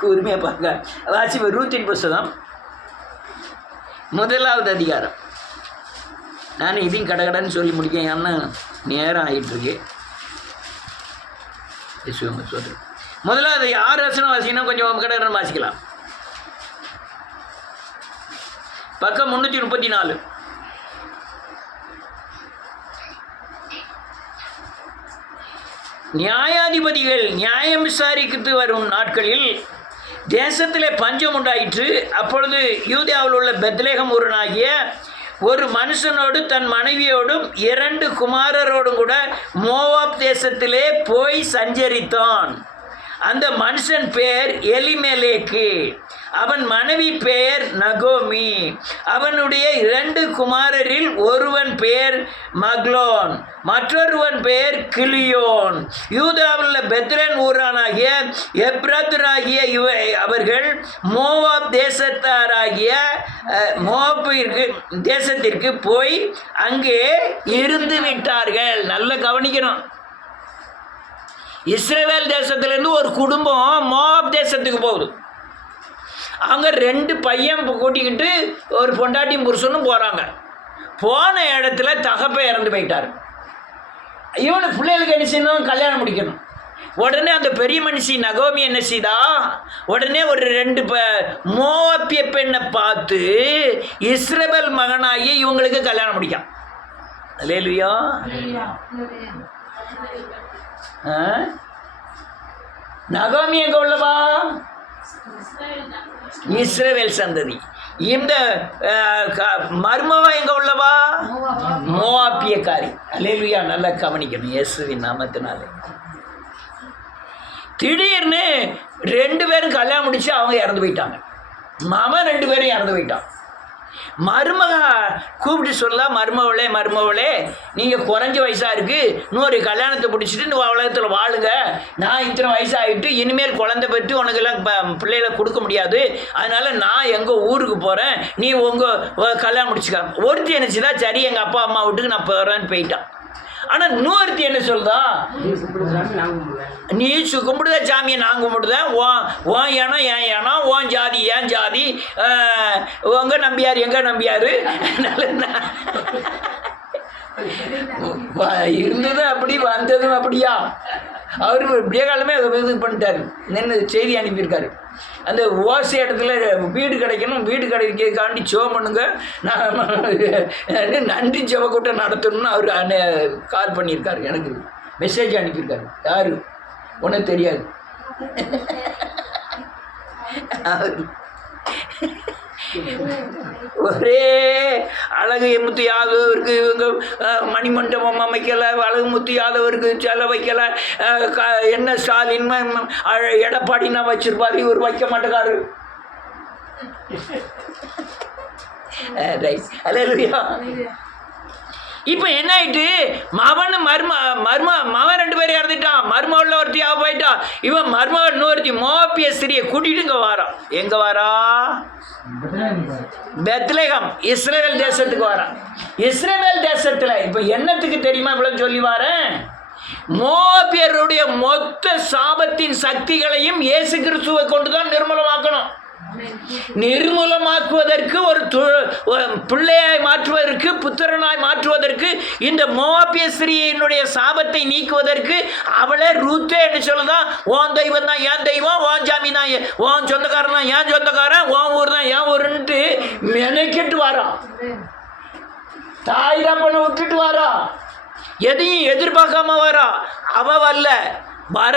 கூர்மையாக பார்க்க வாசிப்ப ரூத்தின் புஸ்தகம் 1வது அதிகாரம். நான் இதையும் கடகடன்னு சொல்லி முடிக்கேன், ஏன்னா நேரம் ஆகிட்டுருக்கு. சொல்கிறேன் 1வது 6 வசனம் வாசிக்கணும், கொஞ்சம் கடகடன்னு வாசிக்கலாம். பக்கம் 334. நியாயாதிபதிகள் நியாயம் விசாரித்து வரும் நாட்களில் தேசத்திலே பஞ்சம் உண்டாயிற்று. அப்பொழுது யூதேயாவில் உள்ள பெத்லேகம் ஊரனாகிய ஒரு மனுஷனோடு தன் மனைவியோடும் 2 குமாரரோடும் கூட மோவாப் தேசத்திலே போய் சஞ்சரித்தான். அந்த மனுஷன் பேர் எலிமெலேக்கு, அவன் மனைவி பெயர் நகோமி. அவனுடைய 2 குமாரரில் ஒருவன் பெயர் மக்லோன், மற்றொருவன் பெயர் கிளியோன். யூதாவில் பெத்லேன் ஊரானாகிய எப்ராத்தராகிய அவர்கள் மோவாப் தேசத்தாராகிய தேசத்திற்கு போய் அங்கே இருந்து விட்டார்கள். நல்லா கவனிக்கணும். இஸ்ரவேல் தேசத்துலேருந்து ஒரு குடும்பம் மோவாப் தேசத்துக்கு போகுது. அவங்க 2 பையன் கூட்டிக்கிட்டு ஒரு பொண்டாட்டி புருஷனும் போகிறாங்க. போன இடத்துல தகப்பை இறந்து போயிட்டார். இவனு பிள்ளைகளுக்கு என்ன செய்யணும்? கல்யாணம் முடிக்கணும். உடனே அந்த பெரிய மனுஷி நகோமி என்ன செய்தா, உடனே ஒரு 2 மோவாபிய பெண்ணை பார்த்து இஸ்ரவேல் மகனாகி இவங்களுக்கு கல்யாணம் முடிக்கான். அல்லேலூயா. நகோமி எங்க உள்ளவா? இஸ்ரவேல் சந்ததி. இந்த மர்மவா எங்க உள்ளவா? மோவாபியக்காரி. அல்லேலூயா. நல்லா கவனிக்கணும் இயேசுவின் நாமத்தினாலே. திடீர்னு 2 பேரும் கல்யாணம் முடிச்சு அவங்க இறந்து போயிட்டாங்க. மாமன் 2 பேரும் இறந்து போயிட்டான். மருமக கூப்பிட்டு சொல்ல, மருமவளே நீங்கள் குறைஞ்ச வயசாக இருக்குது, இன்னொரு கல்யாணத்தை பிடிச்சிட்டு இந்த உலகத்தில் வாழுங்க. நான் இத்தனை வயசாகிட்டு இனிமேல் குழந்தை பெற்று உனக்கெல்லாம் பிள்ளைகளை கொடுக்க முடியாது. அதனால் நான் எங்கள் ஊருக்கு போகிறேன், நீ உங்கள் கல்யாணம் முடிச்சுக்க. ஒருத்தி என்னச்சுதா, சரி எங்கள் அப்பா அம்மா வீட்டுக்கு நான் போகிறேன்னு போயிட்டான். ஆனால் இன்னொருத்தி என்ன சொல்லுதா, நீ கும்பிடுத சாமியை நான் கும்பிடுதேன், ஓன் இனம் என் இனம், ஓன் ஜாதி ஏன் ஜாதி, உங்க நம்பியார் எங்க நம்பியார். இருந்தது அப்படி, வந்ததும் அப்படியா. அவர் இப்படியே காலமே இது பண்ணிட்டாரு, நின்று செய்தி அனுப்பியிருக்காரு. அந்த ஓசை இடத்துல வீடு கிடைக்கணும், வீடு கிடைக்காண்டி ஜெபம் பண்ணுங்க, நான் நன்றி ஜெப கூட்டம் நடத்தணும்னு அவர் கால் பண்ணியிருக்காரு, எனக்கு மெசேஜ் அனுப்பியிருக்காரு. யாரு உனக்கு தெரியாது. ஒரே அழகு முத்து யாதவருக்கு இவங்க மணிமண்டபம் அமைக்கலை, அழகு முத்து யாதவருக்கு சிலை வைக்கலை, என்ன ஸ்டாலின் எடப்பாடினா வச்சிருப்பாரு, இவர் வைக்க மாட்டேங்காரு. ரைட். அல்லேலூயா. இப்போ என்ன ஆயிட்டு, மவன் மவன் 2 பேரும் இறந்துட்டான், மருமகளில் ஒருத்தியாக போயிட்டான். இவன் மருமகள் இன்னொருத்தி மோவாபிய ஸ்திரியை கூட்டிட்டு இங்கே வாரான். எங்கே வாரா? பெத்லேகம், இஸ்ரவேல் தேசத்துக்கு வாரான். இஸ்ரவேல் தேசத்தில் இப்போ என்னத்துக்கு தெரியுமா இவ்வளோ சொல்லி வாரேன்? மோவாபியருடைய மொத்த சாபத்தின் சக்திகளையும் இயேசு கிறிஸ்துவை கொண்டு தான் நிர்மூலமாக்கணும். நிர்மூலமாக்குவதற்கு ஒரு பிள்ளையாய் மாற்றுவதற்கு, புத்திரனாய் மாற்றுவதற்கு, இந்த மோவாபிய ஸ்திரீயினுடைய சாபத்தை நீக்குவதற்கு அவளே ரூத்தே என்று சொல்லுதான். உன் தெய்வம் தான் என் தெய்வம், உன் ஜாமி தான் உன் சொந்தக்காரன் தான் என் சொந்தக்காரன், உன் ஊர் தான் என் ஊருன்ட்டு மெனக்கிட்டு வாரான். தாய் தப்பனை விட்டுட்டு வாரா, எதையும் எதிர்பார்க்காம வரா. அவ வரல, வர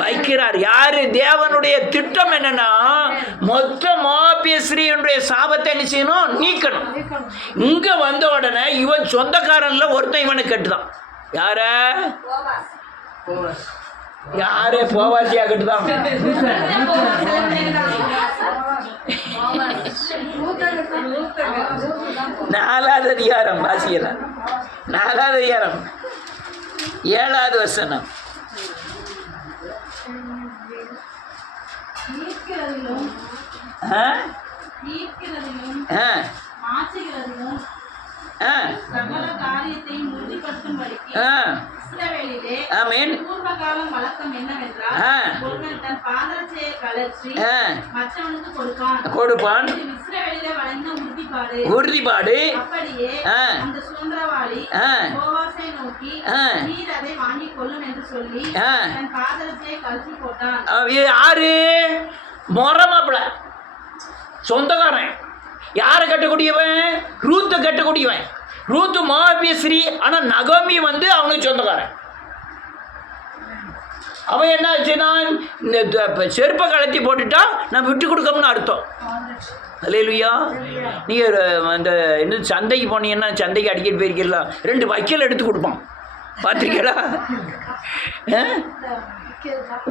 வைக்கிறார். யாரு? தேவனுடைய திட்டம் என்னன்னா, மொத்த மோவாபிய ஸ்திரீயினுடைய சாபத்தை என்ன செய்யணும்? நீக்கணும். இங்க வந்த உடனே இவன் சொந்தக்காரன்ல ஒருத்தன் இவனை கட்டுதான். யார? யாரே போவாசியா கட்டுதான். 4வது அதிகாரம் வாசிக்கலாம். 4வது அதிகாரம் 7வது வசனம். ஈர்க்கிறதிலும் மாற்றுகிறதிலும் சகல காரியத்தையும் உறுதிப்படுத்தும்படிக்கு இஸ்ரவேலிலே பூர்வகாலம் வழக்கம் என்னவென்றால், ஒருவன் தன் பாதரட்சையை கழற்றி மற்றவனுக்கு கொடுப்பான். இஸ்ரவேலிலே வழங்கின உறுதிப்பாடு. அப்படியே அந்த சுதந்திரவாளி போவாசை நோக்கி, நீர் அதை வாங்கிக் கொள்ளும் என்று சொல்லி தன் பாதரட்சையை கழற்றி போட்டான். யாரு? மொரமாப்பிள சொந்தக்காரன். யாரை கட்டக்கூடியவன்? ரூத்தை கட்டக்கூடியவன். ரூத்து மோவாபிய ஸ்திரீ. ஆனால் நகோமி வந்து அவனுக்கு சொந்தக்காரன். அவன் என்ன ஆச்சுதான், செருப்பை கலத்தி போட்டுட்டா நான் விட்டு கொடுக்கணும்னு அர்த்தம். அல்லேலூயா. நீங்கள் அந்த என்ன சந்தைக்கு போனீங்கன்னா, சந்தைக்கு அடிக்கிட்டு போயிருக்கீங்களா, 2 வைக்கல் எடுத்து கொடுப்பான். பார்த்துருக்கீங்களா?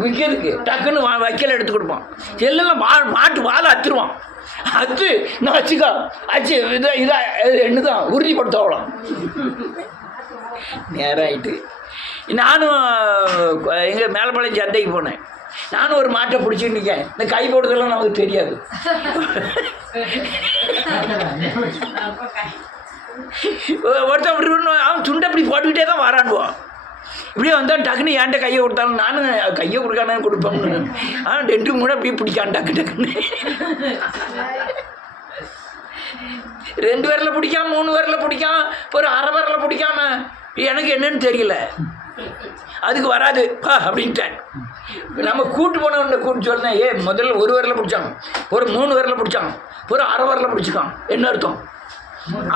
விற்கிறதுக்கு டக்குன்னு வைக்கல் எடுத்து கொடுப்பான். எல்லாம் மாட்டு வாழை அத்துருவான். அச்சு நான் வச்சுக்கோ, அச்சு இதா என்னதான் உறுதிப்படுத்தவலாம். நேரம் ஆயிட்டு. நானும் எங்கள் மேலப்பாளையம் சந்தைக்கு போனேன். நானும் ஒரு மாட்டை பிடிச்சிட்டு இருக்கேன். இந்த கை போடுறதெல்லாம் நமக்கு தெரியாது. ஒருத்தன் அவன் துண்டை இப்படி போட்டுக்கிட்டே தான் வரான்டுவான். இப்படியே வந்தான். டக்குன்னு ஏன்ட்ட கையை கொடுத்தாலும் நானும் கையை கொடுக்கானு கொடுப்பேன்னு. ஆனால் 2 கூட அப்படியே பிடிக்கான். டக்குன்னு 2 விரலில் பிடிக்காம, 3 விரலில் பிடிக்காம, ஒரு அரை விரலில் பிடிக்காம, எனக்கு என்னன்னு தெரியல. அதுக்கு வராது அப்படின்ட்டேன். நம்ம கூட்டு போனவன் கூட்டு சொல்லுறேன். முதல்ல 1 விரலில் பிடிச்சாங்க, ஒரு 3 விரலில் பிடிச்சாங்க, ஒரு அரை விரலில் பிடிச்சிக்கான். என்ன அர்த்தம்?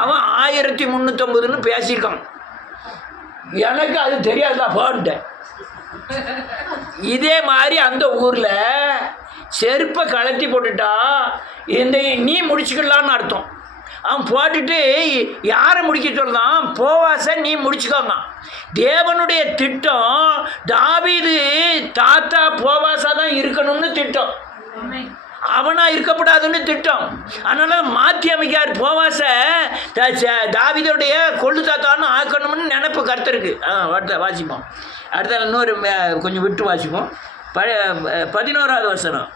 அவன் 1350ன்னு பேசியிருக்கான். எனக்கு அது தெரியாதுல போன்ட்டேன். இதே மாதிரி அந்த ஊரில் செருப்பை கலத்தி போட்டுட்டா இந்த நீ முடிச்சுக்கலான்னு அர்த்தம். அவன் போட்டுட்டு யாரை முடிக்க சொல்லலாம்? போவாச நீ முடிச்சுக்கோங்க. தேவனுடைய திட்டம் தாவீது தாத்தா போவாசா தான் இருக்கணும்னு திட்டம். அவனா இருக்கப்படாதுன்னு திட்டம். அதனால மாற்றி அமைக்கார். போவாச தாவீதுடைய கொள்ளு தாத்தான்னு ஆக்கணும்னு நினைப்பு கர்த்தருக்கு. வாசிப்போம். அடுத்த இன்னொரு கொஞ்சம் விட்டு வாசிப்போம். 11வது வசனம்.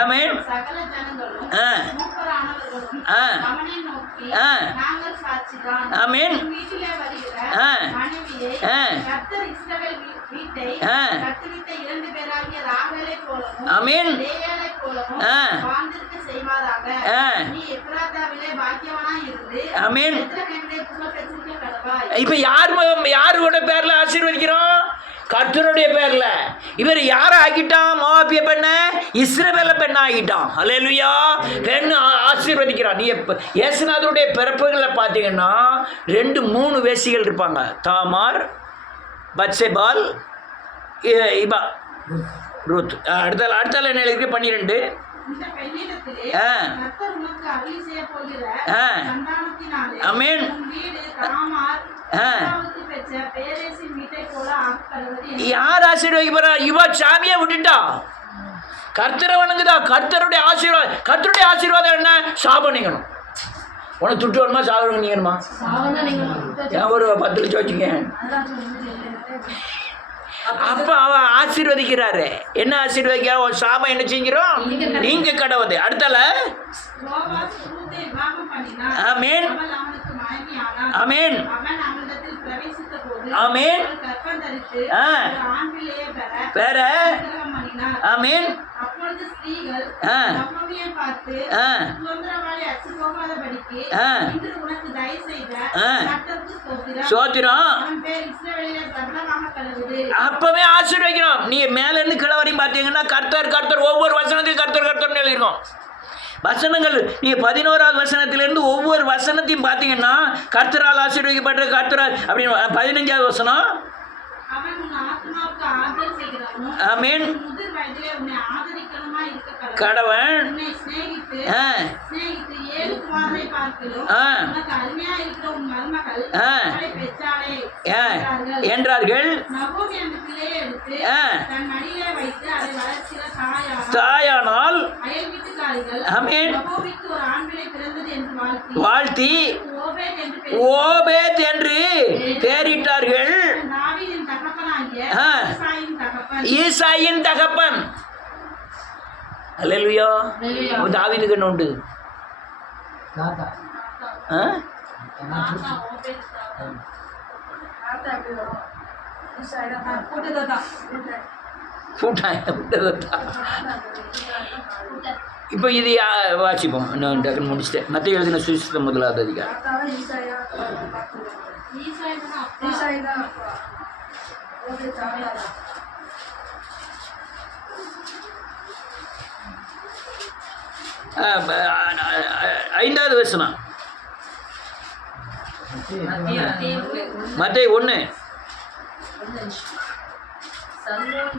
ஆமென். ஆமென். ஆமென். ஆமென். இப்ப யாரோட பேர்ல ஆசீர்வதிக்கிறோம்? கர்த்தருடைய பேர்ல. இவர் யாரை ஆக்கிட்டான்? மோவாபிய பெண்ண இஸ்ரவேல பெண்ண ஆகிட்டான். அல்லேலூயா. பெண் ஆசீர்வதிக்கிறான். நீ இயேசுநாதருடைய பிறப்புகளை பார்த்தீங்கன்னா 2-3 வேசிகள் இருப்பாங்க. தாமார், பத்சேபால், இபா, ரூத். அடுத்த நிலைக்கு 12. ஆமென். யார் ஆசீர்வதிக்க? இவ சாமியை விட்டுட்டா. கர்த்தரை வணங்குதா. கர்த்தருடைய ஆசீர்வாதம் என்ன? சாபம் நீங்கணும். உனக்கு துட்டு வேணுமா? சாபம் நீங்கணுமா? ஏன் ஒரு 10 லட்சம் வச்சுக்க. அப்ப அவன் ஆசீர்வதிக்கிறாரு. என்ன ஆசீர்வதிக்கிறார்? ஒரு சாபம் என்ன செஞ்சிடும்? நீங்க கடவுது. அடுத்தால ஆமென். ஆமென். ஆமென். வேற அனுப்பினார். ஆமென். அப்பொழுது ஸ்திரீகள் ஆ. நகோமியை பார்த்து, ஆ. சுதந்திரவாளி அற்றுப்போகாதபடிக்கு ஆ. இன்று உனக்கு தயவு செய்த ஆ. கர்த்தருக்கு ஸ்தோத்திரம். சோத்திரம். அவன் பேர் இஸ்ரவேலிலே பிரபலமாக கலவுது. அப்பவே ஆசீர்வதிக்கிறோம். நீ மேல இருந்து கீழே வரையும் பார்த்தீங்கன்னா கர்த்தர் கர்த்தர் ஒவ்வொரு வசனத்தையும் கர்த்தர் கர்த்தர்னு எழுதிருக்கோம். வசனங்கள் நீ 11வது வசனத்திலிருந்து ஒவ்வொரு வசனத்தையும் பார்த்தீங்கன்னா கர்த்தரால் ஆசீர்வதிக்கப்பட்ட கர்த்தரால் அப்படின்னு 15வது வசனம். அவன் உன் ஆத்மாவுக்கு ஆதரவு செய்கிறவனும் ஆமென். உன் முதிர் வயதிலே உன்னை ஆதரிக்கிறவனுமாய் இருக்க கடவன். உன்னை சிநேகித்து ஆ. 7 குமாரரை பார்க்கிலும் ஆ. உனக்கு அருமையா இருக்கிற உன் மருமகள் ஆ. அவளை பெற்றாளே ஆ. என்றார்கள். என்றார்கள். நகோமி அந்த பிள்ளையை எடுத்து ஆ. தன் மடியிலே வைத்து அதை வளர்க்கிற தாயார் தாயானால் அயல் வீட்டுக்காரிகள் ஆமென். நகோமிக்கு ஒரு ஆண் பிள்ளை பிறந்தது என்று வாழ்த்தி ஓபேத் என்று பெயர் ஓபேத் என்று பெயரிட்டார்கள். தாவீதின் தகப்பனாகிய ஆ. ஈசாயின் தகப்பன். ஈசாயின் தகப்பன். அல்லேலூயா. தாவீதுக்கு என்ன உண்டு? ஆ? இப்போ இது வாசிப்போம். இன்னும் டக்குன்னு முடிச்சிட்டேன். மத்திய எழுதின சுவிசேஷம் 1வது அதிகாரம். ஈசாயின் தான் அப்பா. ஆ, 5வது வசனம். மத்தேயு 1. சல்லோன்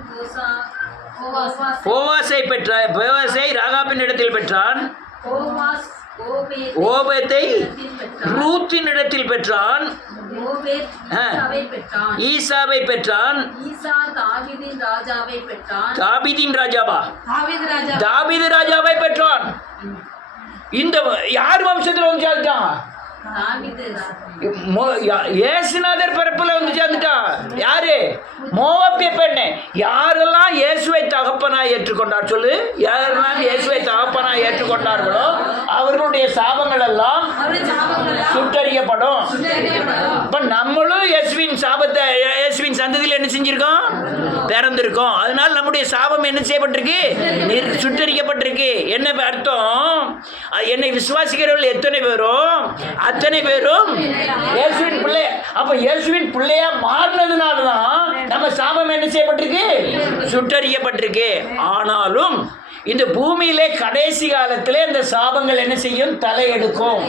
போவாசை பெற்றான். போவாசை ராகாபின் இடத்தில் பெற்றான். போவாஸ் ஓபேத்தை பெற்றான். ரூத்தின் இடத்தில் பெற்றான். ஓபேத் ஈசாவை பெற்றான். ஈசாவை பெற்றான். ஈசா தாவீதின் ராஜாவை பெற்றான். தாவீதின் ராஜாவா? தாவீது ராஜா. தாவீது ராஜாவை பெற்றான். இந்த யார் வம்சத்தில் வந்து சேர்ந்துட்டான்? தாவீது இயேசுநாதர் பிறப்புல வந்து சேர்ந்துட்டான். யாரு? மோவாபிய பெண்ணு. யாரெல்லாம் இயேசுவை தகப்பனாய் ஏற்றுக்கொண்டார் சொல்லு. யாரெல்லாம் இயேசுவை தகப்பனாய் ஏற்றுக்கொண்டார்களோ அவர்களுடைய சாபங்கள் எல்லாம் சுட்டறியப்படும். இப்ப நம்மளும் இயேசுவின் சாபத்தை இயேசுவின் சந்ததியில் என்ன செஞ்சிருக்கோம்? பிறந்திருக்கோம். அதனால நம்முடைய சாபம் என்ன செய்யப்பட்டிருக்கு? சுட்டரிக்கப்பட்டிருக்கு. என்ன அர்த்தம்? என்னை விசுவாசிக்கிறவர்கள் எத்தனை பேரும் அத்தனை பேரும் இயேசுவின் பிள்ளை. அப்ப இயேசுவின் பிள்ளையா மாறினதுனாலதான் நம்ம சாபம் என்ன செய்யப்பட்டிருக்கு? சுட்டரிக்கப்பட்டிருக்கு. ஆனாலும் இந்த பூமியிலே கடைசி காலத்திலே இந்த சாபங்கள் என்ன செய்யும்? தலையெடுக்கும்.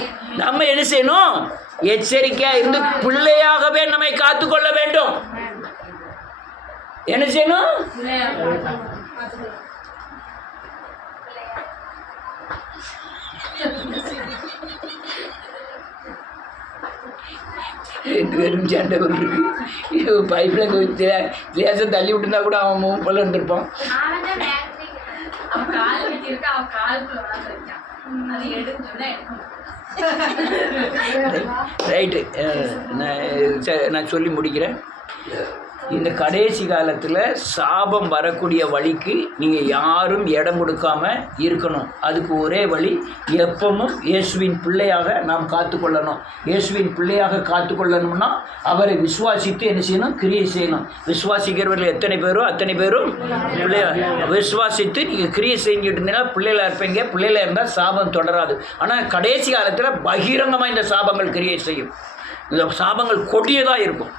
நம்ம என்ன செய்யணும்? எச்சரிக்கையா இருந்து பிள்ளையாகவே நம்மை காத்துக்கொள்ள வேண்டும். என்ன செய்யணும்? ரெண்டு பேரும் சண்டை இருக்கு. பைப்பில் லேசம் தள்ளி விட்டுருந்தா கூட அவன் மூவ் போல இருந்திருப்பான். அவன் கால் வச்சிருக்கா, அவன் காலுக்குள்ள வளர்ந்து வச்சான். அது எடுக்கணும்னா எடுக்கணும். ரைட்டு. நான் சொல்லி முடிக்கிறேன். இந்த கடைசி காலத்தில் சாபம் வரக்கூடிய வழிக்கு நீங்கள் யாரும் இடம் கொடுக்காம இருக்கணும். அதுக்கு ஒரே வழி, எப்பவும் இயேசுவின் பிள்ளையாக நாம் காத்துக்கொள்ளணும். இயேசுவின் பிள்ளையாக காத்துக்கொள்ளணும்னா அவரை விசுவாசித்து என்ன செய்யணும்? கிரியை செய்யணும். விசுவாசிக்கிறவர்கள் எத்தனை பேரோ அத்தனை பேரும் பிள்ளையாக விசுவாசித்து நீங்கள் கிரியை செஞ்சுட்டு இருந்தீங்கன்னா பிள்ளைகளாக இருப்பீங்க. பிள்ளைகளாக இருந்தால் சாபம் தொடராது. ஆனால் கடைசி காலத்தில் பகிரங்கமாக இந்த சாபங்கள் கிரியை செய்யும். இந்த சாபங்கள் கொடியதாக இருக்கும்.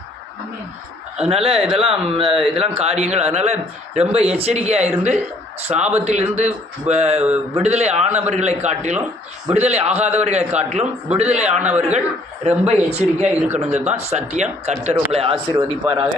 அதனால் இதெல்லாம் காரியங்கள். அதனால் ரொம்ப எச்சரிக்கையாக இருந்து சாபத்திலிருந்து விடுதலை ஆனவர்களை காட்டிலும் விடுதலை ஆகாதவர்களை காட்டிலும் விடுதலை ஆனவர்கள் ரொம்ப எச்சரிக்கையாக இருக்கணுங்கிறது தான் சத்தியம். கர்த்தர் உங்களை ஆசீர்வதிப்பாராக.